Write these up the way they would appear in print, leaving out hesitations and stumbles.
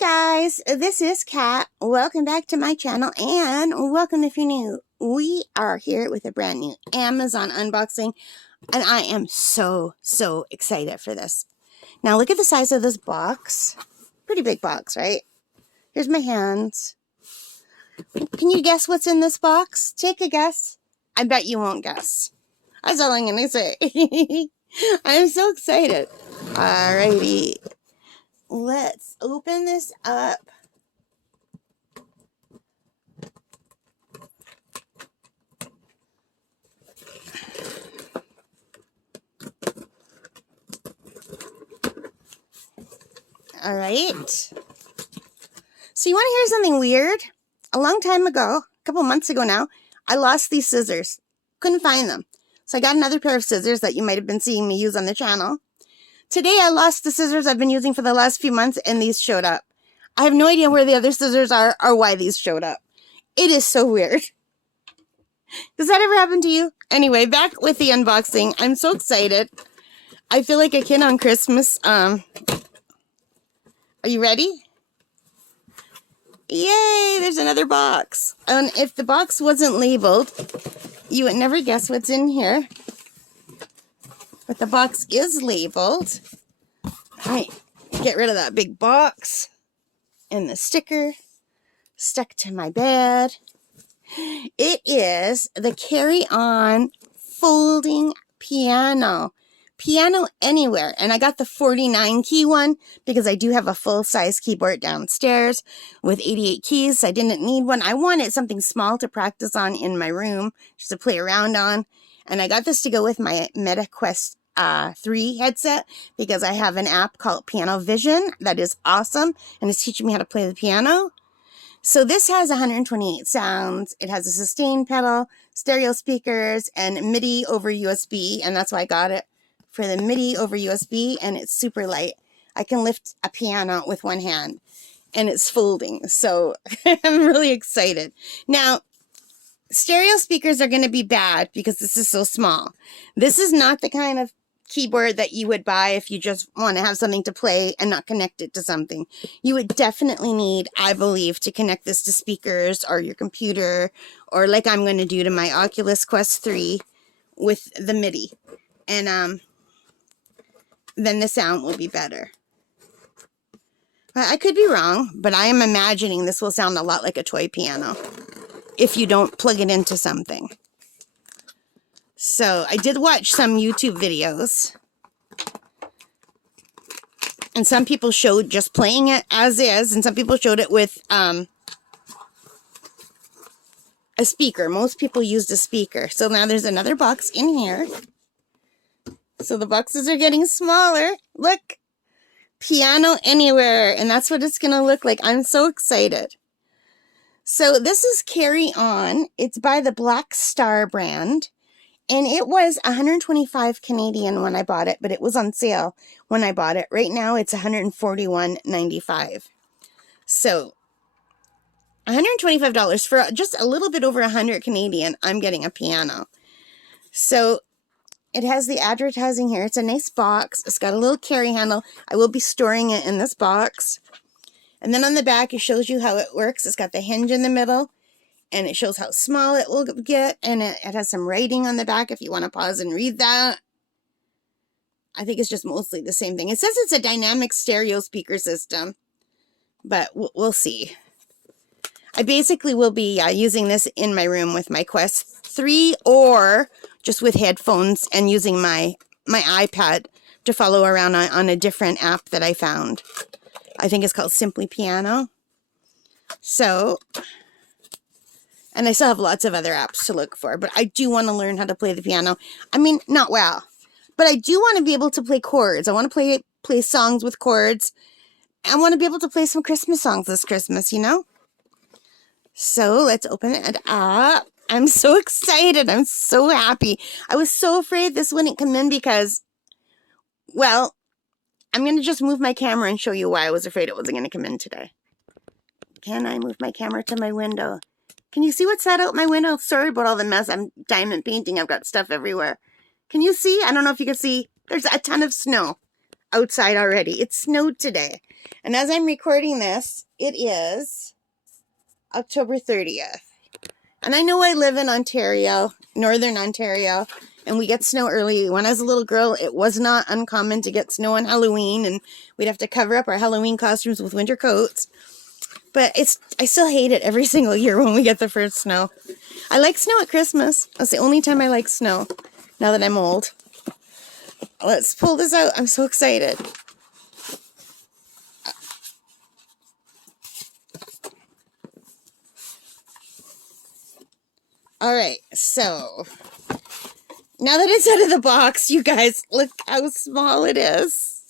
guys, this is Kat. Welcome back to my channel and welcome if you're new. We are here with a brand new Amazon unboxing and I am so excited for this. Now look at the size of this box. Pretty big box, right? Here's my hands. Can you guess what's in this box? Take a guess. I bet you won't guess. That's all I'm going to say. I'm so excited. Alrighty. Let's open this up. All right. So you want to hear something weird? A long time ago, a couple months ago now, I lost these scissors. Couldn't find them. So I got another pair of scissors that you might have been seeing me use on the channel. Today I lost the scissors I've been using for the last few months and these showed up. I have no idea where the other scissors are or why these showed up. It is so weird. Does that ever happen to you? Anyway, back with the unboxing. I'm so excited. I feel like a kid on Christmas. Are you ready? Yay, there's another box. And if the box wasn't labeled, you would never guess what's in here. But the box is labeled. All right, get rid of that big box and the sticker stuck to my bed. It is the Carry On folding piano. Piano anywhere. And I got the 49 key one because I do have a full-size keyboard downstairs with 88 keys. I didn't need one. I wanted something small to practice on in my room, just to play around on. And I got this to go with my Meta Quest 3 headset because I have an app called Piano Vision that is awesome and it's teaching me how to play the piano. So this has 128 sounds. It has a sustain pedal, stereo speakers, and MIDI over USB, and that's why I got it for the MIDI over USB, and it's super light. I can lift a piano with one hand, and it's folding, so I'm really excited. Now, stereo speakers are going to be bad because this is so small. This is not the kind of keyboard that you would buy if you just want to have something to play and not connect it to something. You would definitely need, I believe, to connect this to speakers or your computer, or like I'm going to do to my Oculus Quest 3 with the MIDI. And then the sound will be better. I could be wrong, but I am imagining this will sound a lot like a toy piano if you don't plug it into something. So I did watch some YouTube videos, and some people showed just playing it as is, and some people showed it with a speaker. Most people used a speaker. So now there's another box in here. So the boxes are getting smaller. Look, Piano Anywhere, and that's what it's going to look like. I'm so excited. So this is Carry On. It's by the Black Star brand. And it was 125 Canadian when I bought it, but it was on sale when I bought it. Right now, it's $141.95. So, $125 for just a little bit over 100 Canadian, I'm getting a piano. So, it has the advertising here. It's a nice box. It's got a little carry handle. I will be storing it in this box. And then on the back, it shows you how it works. It's got the hinge in the middle. And it shows how small it will get. And it has some writing on the back if you want to pause and read that. I think it's just mostly the same thing. It says it's a dynamic stereo speaker system. But we'll see. I basically will be using this in my room with my Quest 3. Or just with headphones and using my iPad to follow around on a different app that I found. I think it's called Simply Piano. So... and I still have lots of other apps to look for, but I do want to learn how to play the piano. I mean, not well, but I do want to be able to play chords. I want to play songs with chords. I want to be able to play some Christmas songs this Christmas, you know? So let's open it up. I'm so excited. I'm so happy. I was so afraid this wouldn't come in because, well, I'm going to just move my camera and show you why I was afraid it wasn't going to come in today. Can I move my camera to my window? Can you see what's that out my window? Sorry about all the mess. I'm diamond painting. I've got stuff everywhere. Can you see? I don't know if you can see. There's a ton of snow. outside already. It snowed today. And as I'm recording this, it is October 30th. And I know I live in Ontario, Northern Ontario, and we get snow early. When I was a little girl, it was not uncommon to get snow on Halloween, and we'd have to cover up our Halloween costumes with winter coats. But I still hate it every single year when we get the first snow. I like snow at Christmas. That's the only time I like snow, now that I'm old. Let's pull this out. I'm so excited. All right, so now that it's out of the box, you guys, look how small it is.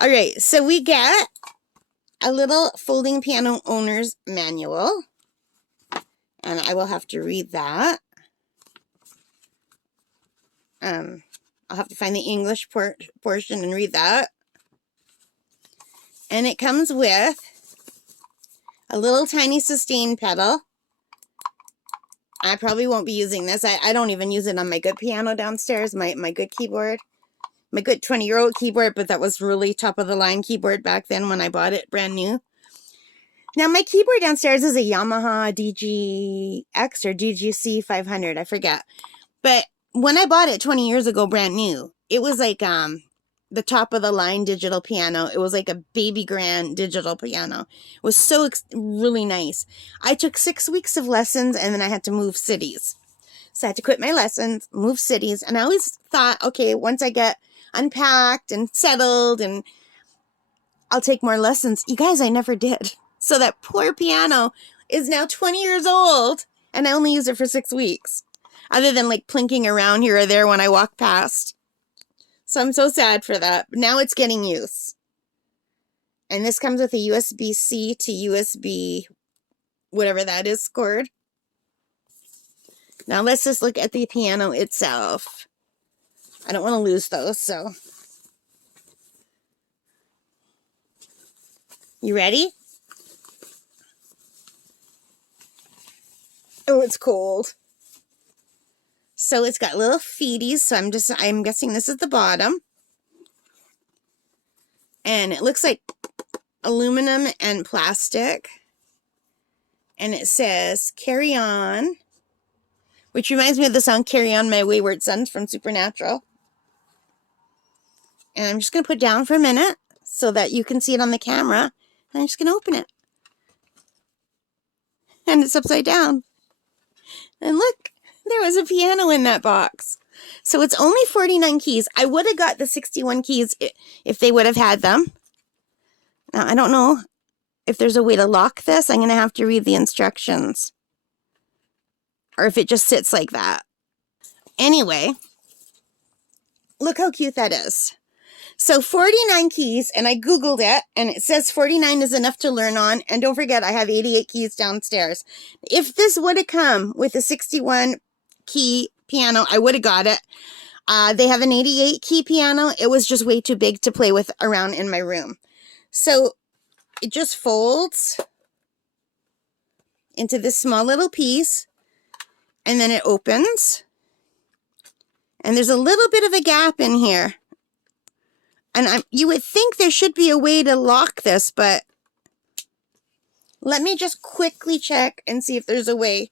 All right, so we get a little folding piano owner's manual, and I will have to read that. I'll have to find the English portion and read that. And it comes with a little tiny sustain pedal. I probably won't be using this. I don't even use it on my good piano downstairs, my good keyboard. My good 20-year-old keyboard, but that was really top-of-the-line keyboard back then when I bought it brand new. Now, my keyboard downstairs is a Yamaha DGX or DGC 500. I forget. But when I bought it 20 years ago, brand new, it was like the top-of-the-line digital piano. It was like a baby grand digital piano. It was so really nice. I took 6 weeks of lessons, and then I had to move cities. So I had to quit my lessons, move cities, and I always thought, okay, once I get unpacked and settled, and I'll take more lessons. You guys, I never did. So that poor piano is now 20 years old, and I only use it for 6 weeks, other than like plinking around here or there when I walk past. So I'm so sad for that. But now it's getting use. And this comes with a USB-C to USB, whatever that is, cord. Now let's just look at the piano itself. I don't want to lose those, so. You ready? Oh, it's cold. So it's got little feeties, so I'm guessing this is the bottom. And it looks like aluminum and plastic. And it says, "Carry On," which reminds me of the song "Carry On My Wayward Sons" from Supernatural. And I'm just going to put it down for a minute so that you can see it on the camera. And I'm just going to open it. And it's upside down. And look, there was a piano in that box. So it's only 49 keys. I would have got the 61 keys if they would have had them. Now, I don't know if there's a way to lock this. I'm going to have to read the instructions. Or if it just sits like that. Anyway, look how cute that is. So 49 keys, and I Googled it, and it says 49 is enough to learn on. And don't forget, I have 88 keys downstairs. If this would have come with a 61 key piano, I would have got it. They have an 88 key piano. It was just way too big to play with around in my room. So it just folds into this small little piece, and then it opens. And there's a little bit of a gap in here. And you would think there should be a way to lock this, but let me just quickly check and see if there's a way.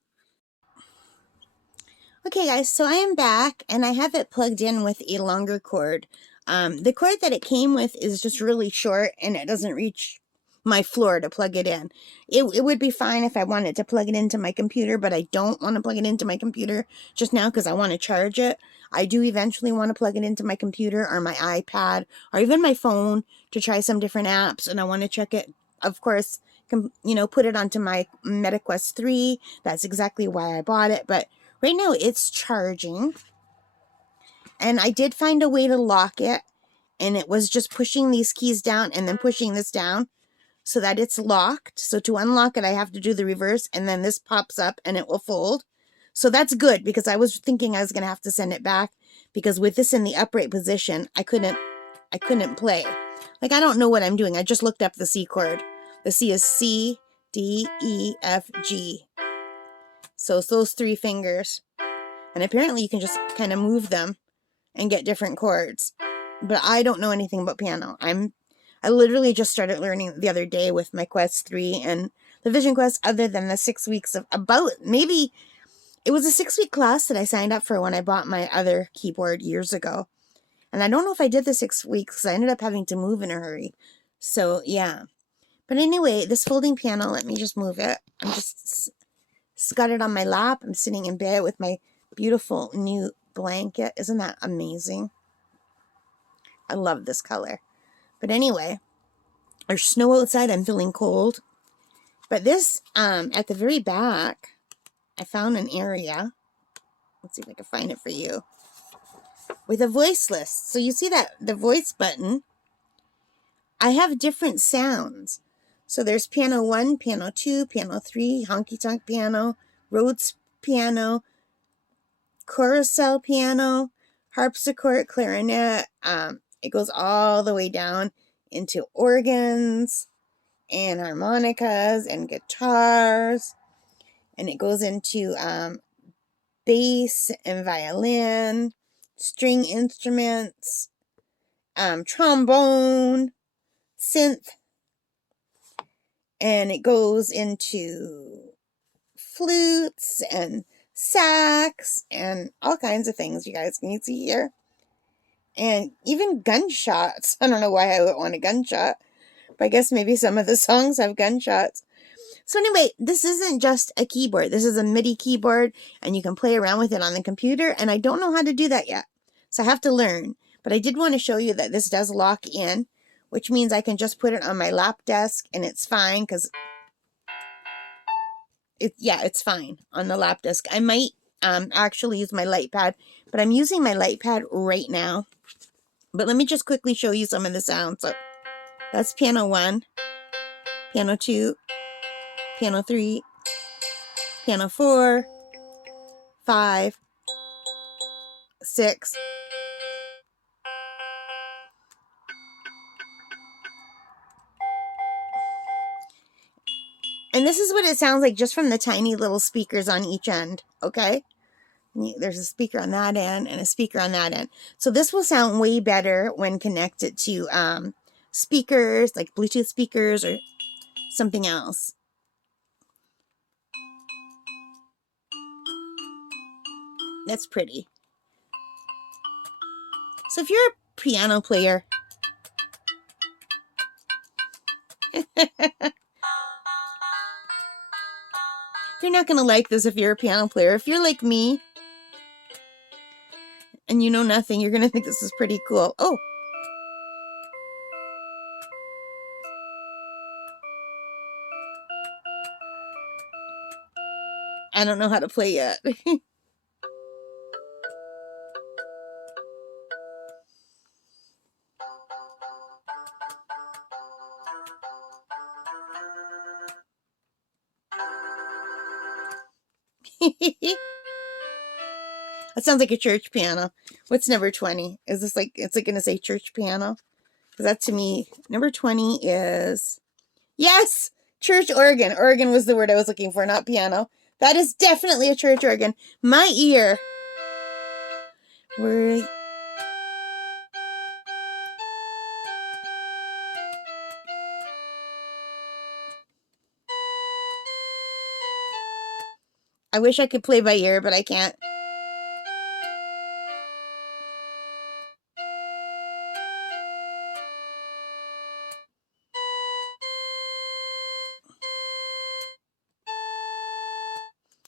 Okay, guys, so I am back, and I have it plugged in with a longer cord. The cord that it came with is just really short, and it doesn't reach my floor to plug it in. It would be fine if I wanted to plug it into my computer, but I don't want to plug it into my computer just now because I want to charge it. I do eventually want to plug it into my computer or my iPad or even my phone to try some different apps, and I want to check it, of course, put it onto my MetaQuest 3. That's exactly why I bought it, but right now it's charging, and I did find a way to lock it, and it was just pushing these keys down and then pushing this down so that it's locked. So to unlock it, I have to do the reverse, and then this pops up and it will fold. So that's good, because I was thinking I was going to have to send it back, because with this in the upright position, I couldn't play. Like, I don't know what I'm doing. I just looked up the C chord. The C is C, D, E, F, G. So it's those 3 fingers. And apparently you can just kind of move them and get different chords. But I don't know anything about piano. I literally just started learning the other day with my Quest 3 and the Vision Quest, other than the 6 weeks of maybe it was a 6-week class that I signed up for when I bought my other keyboard years ago. And I don't know if I did the 6 weeks because I ended up having to move in a hurry. So, yeah. But anyway, this folding piano, let me just move it. I'm just got it on my lap. I'm sitting in bed with my beautiful new blanket. Isn't that amazing? I love this color. But anyway, there's snow outside. I'm feeling cold. But this, at the very back, I found an area. Let's see if I can find it for you. With a voice list. So you see that, the voice button. I have different sounds. So there's piano 1, piano 2, piano 3, honky-tonk piano, Rhodes piano, carousel piano, harpsichord, clarinet. It goes all the way down into organs and harmonicas and guitars. And it goes into bass and violin, string instruments, trombone, synth, and it goes into flutes and sax and all kinds of things. You guys, can you see here? And even gunshots. I don't know why I would want a gunshot, but I guess maybe some of the songs have gunshots. So anyway, this isn't just a keyboard. This is a MIDI keyboard, and you can play around with it on the computer, and I don't know how to do that yet. So I have to learn. But I did want to show you that this does lock in, which means I can just put it on my lap desk, and it's fine, because it's fine on the lap desk. I might actually use my light pad, but I'm using my light pad right now. But let me just quickly show you some of the sounds. So that's piano 1, piano 2, piano 3, piano 4, 5, 6. And this is what it sounds like just from the tiny little speakers on each end, okay? There's a speaker on that end and a speaker on that end. So this will sound way better when connected to speakers, like Bluetooth speakers or something else. That's pretty. So if you're a piano player, you're not going to like this if you're a piano player. If you're like me and you know nothing, you're going to think this is pretty cool. Oh. I don't know how to play yet. That sounds like a church piano. What's number 20? Is this like, it's like going to say church piano? Because that to me, number 20 is, yes, church organ. Organ was the word I was looking for, not piano. That is definitely a church organ. My ear. I wish I could play by ear, but I can't.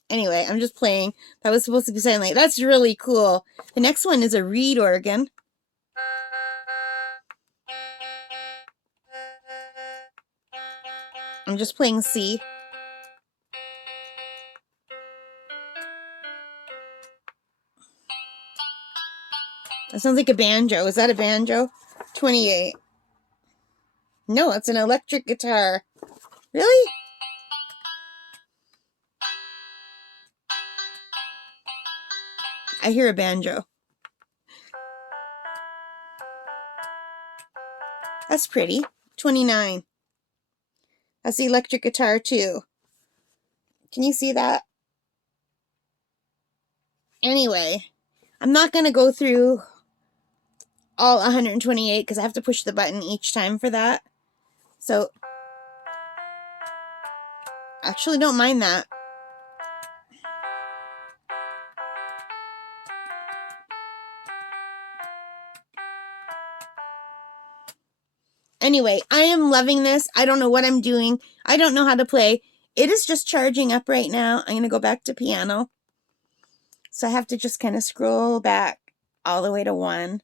Anyway, I'm just playing. That was supposed to be silent. That's really cool. The next one is a reed organ. I'm just playing C. That sounds like a banjo. Is that a banjo? 28. No, it's an electric guitar. Really? I hear a banjo. That's pretty. 29. That's the electric guitar too. Can you see that? Anyway, I'm not going to go through all 128 because I have to push the button each time for that. So, actually don't mind that. Anyway, I am loving this. I don't know what I'm doing. I don't know how to play. It is just charging up right now. I'm going to go back to piano. So I have to just kind of scroll back all the way to 1.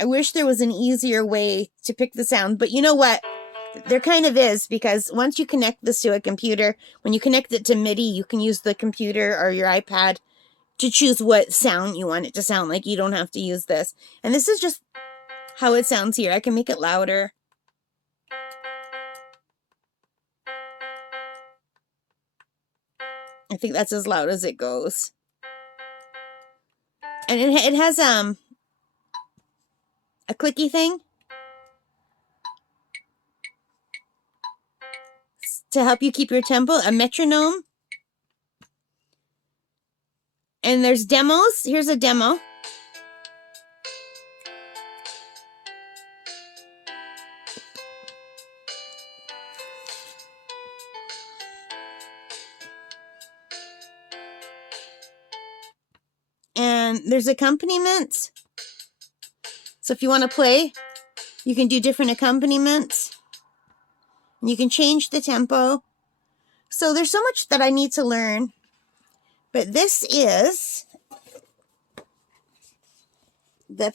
I wish there was an easier way to pick the sound, but you know what? There kind of is, because once you connect this to a computer, when you connect it to MIDI, you can use the computer or your iPad to choose what sound you want it to sound like. You don't have to use this. And this is just how it sounds here. I can make it louder. I think that's as loud as it goes. And it has a clicky thing to help you keep your tempo, a metronome. And there's demos. Here's a demo. And there's accompaniments. So if you want to play, you can do different accompaniments. And you can change the tempo. So there's so much that I need to learn. But this is the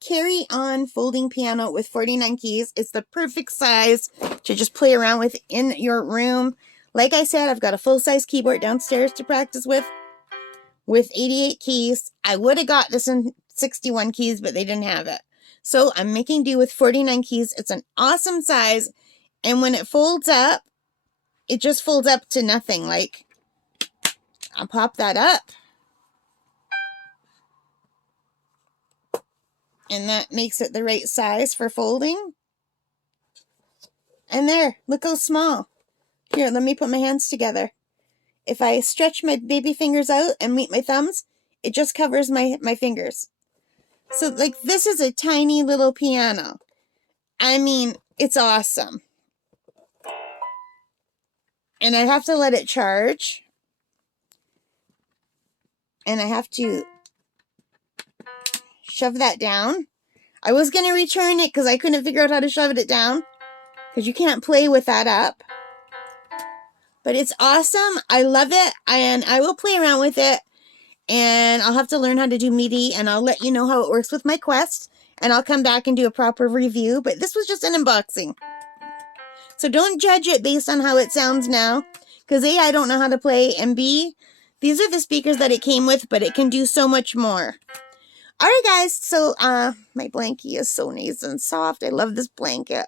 Carry On folding piano with 49 keys. It's the perfect size to just play around with in your room. Like I said, I've got a full-size keyboard downstairs to practice with 88 keys. I would have got this in 61 keys, but they didn't have it. So I'm making do with 49 keys. It's an awesome size. And when it folds up, it just folds up to nothing. Like, I'll pop that up. And that makes it the right size for folding. And there, look how small. Here, let me put my hands together. If I stretch my baby fingers out and meet my thumbs, it just covers my fingers. So, like, this is a tiny little piano. I mean, it's awesome. And I have to let it charge. And I have to shove that down. I was going to return it because I couldn't figure out how to shove it down. Because you can't play with that up. But it's awesome. I love it. And I will play around with it. And I'll have to learn how to do MIDI. And I'll let you know how it works with my Quest. And I'll come back and do a proper review. But this was just an unboxing. So don't judge it based on how it sounds now. Because A, I don't know how to play. And B, these are the speakers that it came with. But it can do so much more. Alright guys, so my blankie is so nice and soft. I love this blanket.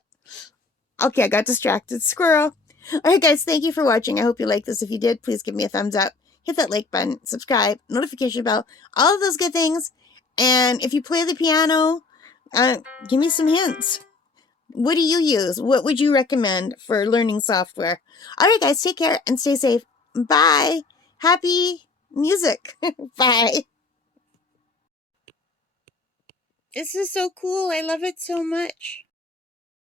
Okay, I got distracted. Squirrel. Alright guys, thank you for watching. I hope you liked this. If you did, please give me a thumbs up. Hit that like button, subscribe, notification bell, all of those good things. And if you play the piano, give me some hints. What do you use? What would you recommend for learning software? Alright guys, take care and stay safe. Bye. Happy music. Bye. This is so cool. I love it so much.